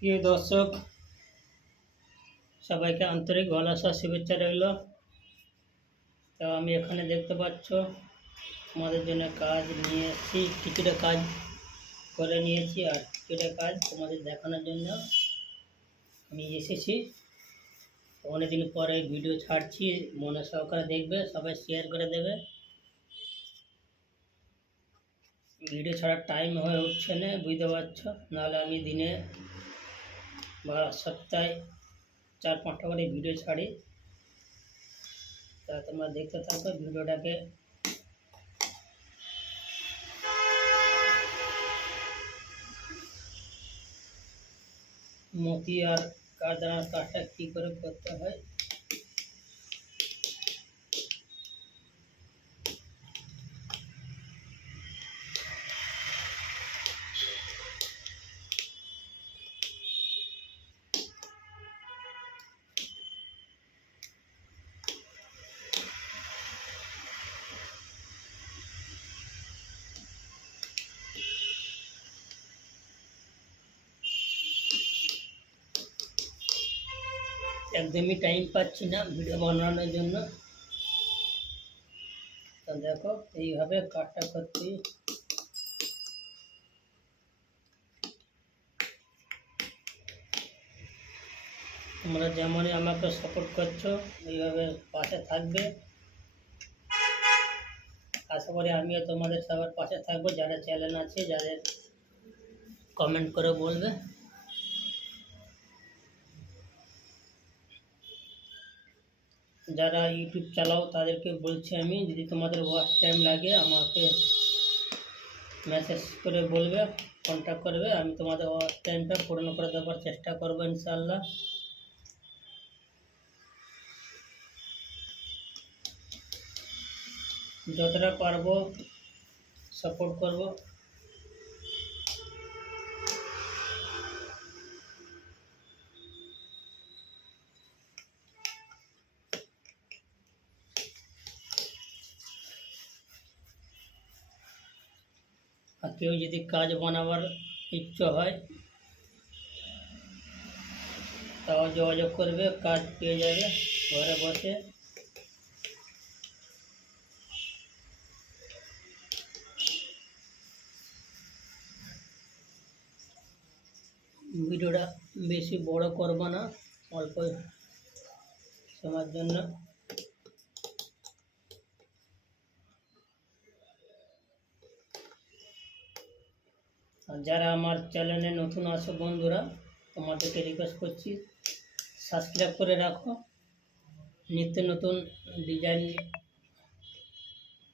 প্রিয় দর্শক, সবাইকে আন্তরিক ভালোবাসা, শুভেচ্ছা রইল। তো আমি এখানে দেখতে পাচ্ছ তোমাদের জন্য কাজ নিয়ে এসেছি। কিছুটা কাজ করে নিয়েছি আর কিছুটা কাজ তোমাদের দেখানোর জন্য আমি এসেছি। অনেকদিন পরে ভিডিও ছাড়ছি, মনে সহকারে দেখবে, সবাই শেয়ার করে দেবে। ভিডিও ছাড়ার টাইম হয়ে উঠছে না, বুঝতে পারছ? নাহলে আমি দিনে বা সপ্তাহে চার পাঁচটা করে ভিডিও ছাড়ি। তা তোমরা দেখতে থাকো ভিডিওটাকে। মতি আর কারদানার কাজটা কী করে করতে হয়? একদমই টাইম পাচ্ছি না ভিডিও বানানোর জন্য। তো দেখো, এইভাবে কাটটা করছি। তোমরা যেমনই আমাকে সাপোর্ট করছ, এইভাবে পাশে থাকবে। আশা করি আমিও তোমাদের সবার পাশে থাকব, যারা চ্যানেল আছে, যাদের কমেন্ট করে বলবে। যারা ইউটিউব চালাও, তাদেরকে বলছি আমি, যদি তোমাদের ওয়াচ টাইম লাগে, আমাকে মেসেজ করে বলবে কন্ট্যাক্ট করবে, আমি তোমাদের ওয়াচ টাইমটা পূরণ করে দেওয়ার চেষ্টা করব ইনশাল্লাহ যতটা পারব সাপোর্ট করব। কেউ যদি কাজ বানাবার ইচ্ছে হয়, তাও যোগাযোগ করবে, কাজ পেয়ে যাবে ঘরে বসে। ভিডিওটা বেশি বড় করব না, অল্প সময়ের জন্য। যারা আমার চ্যানেলে নতুন আছো বন্ধুরা, তোমাদেরকে রিকোয়েস্ট করছি সাবস্ক্রাইব করে রাখো। নিত্য নতুন ডিজাইন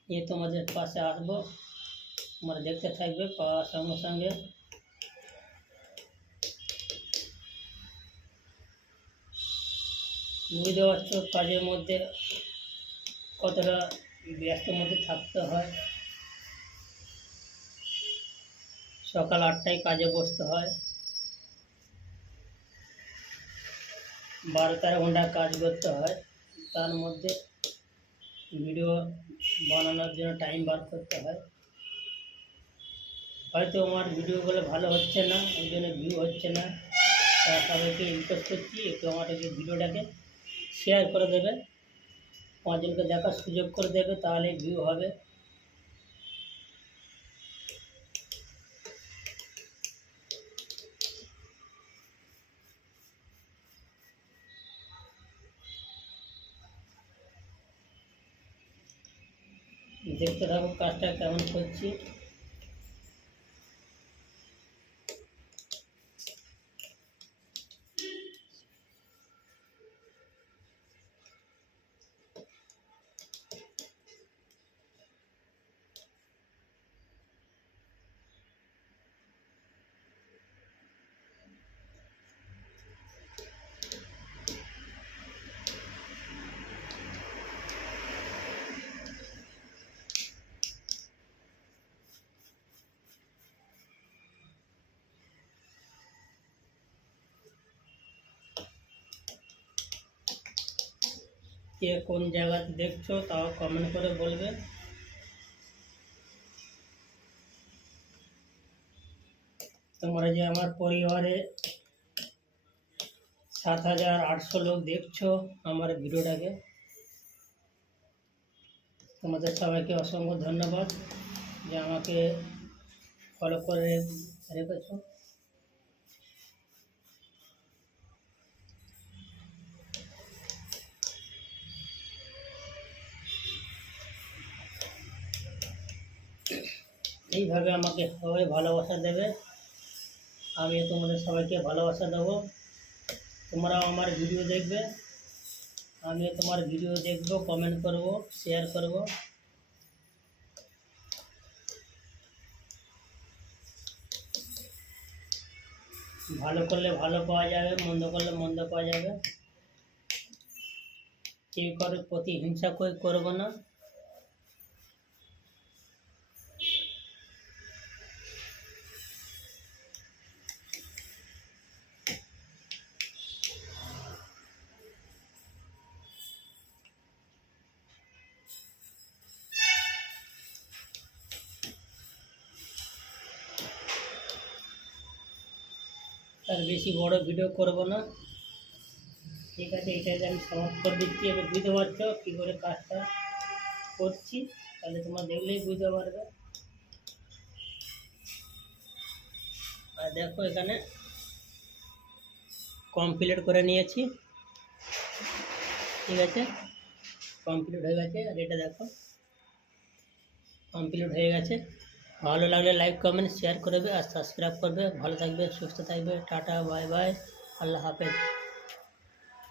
নিয়ে তোমাদের পাশে আসব। তোমরা দেখতে থাকবে, পাওয়ার সঙ্গে সঙ্গে। বুঝতে পারছ, কাজের মধ্যে কতটা ব্যস্তের মধ্যে থাকতে হয়। সকাল আটটায় কাজে বসতে হয়। বারো তেরো ঘণ্টা কাজ করতে হয়। তার মধ্যে ভিডিও বানানোর জন্য টাইম বার করতে হয়। হয়তো আমার ভিডিওগুলো ভালো হচ্ছে না, ওই জন্য ভিউ হচ্ছে না। সবাইকে রিকোয়েস্ট করছি, একটু আমার আমাদেরকে ভিডিওটাকে শেয়ার করে দেবে। পাঁচজনকে দেখার সুযোগ করে দেবে, তাহলে ভিউ হবে। দেখতে থাকো কাজটা কেমন করছি। কে কোন জায়গাতে দেখছ, তাও কমেন্ট করে বলবে। তোমরা যে আমার পরিবারে সাত হাজার আটশো লোক দেখছ আমার ভিডিওটাকে, তোমাদের সবাইকে অসংখ্য ধন্যবাদ যে আমাকে ফলো করে রেখেছো। এইভাবে আমাকে সবাই ভালোবাসা দেবে। আমি তোমাদের সবাইকে ভালোবাসা দেবো। তোমরাও আমার ভিডিও দেখবে। আমিও তোমার ভিডিও দেখব কমেন্ট করব শেয়ার করব। ভালো করলে ভালো পাওয়া যাবে, মন্দ করলে মন্দ পাওয়া যাবে। কেউ কারোর প্রতি হিংসা কই করব না। তার বেশি বড় ভিডিও করব না। ঠিক আছে এটাকে আমি সমাপ্ত করে দিচ্ছি, এবার বুঝতে পারছ কী করে কাজটা করছি। তাহলে তোমরা দেখলেই বুঝতে পারবে। আর দেখো এখানে কমপ্লিট করে নিয়েছি। ঠিক আছে কমপ্লিট হয়ে গেছে। আর এটা দেখো কমপ্লিট হয়ে গেছে। ভালো লাগলে লাইক কমেন্ট শেয়ার করবে আর সাবস্ক্রাইব করবে। ভালো থাকবে, সুস্থ থাকবে। টাটা বাই বাই আল্লাহ হাফেজ।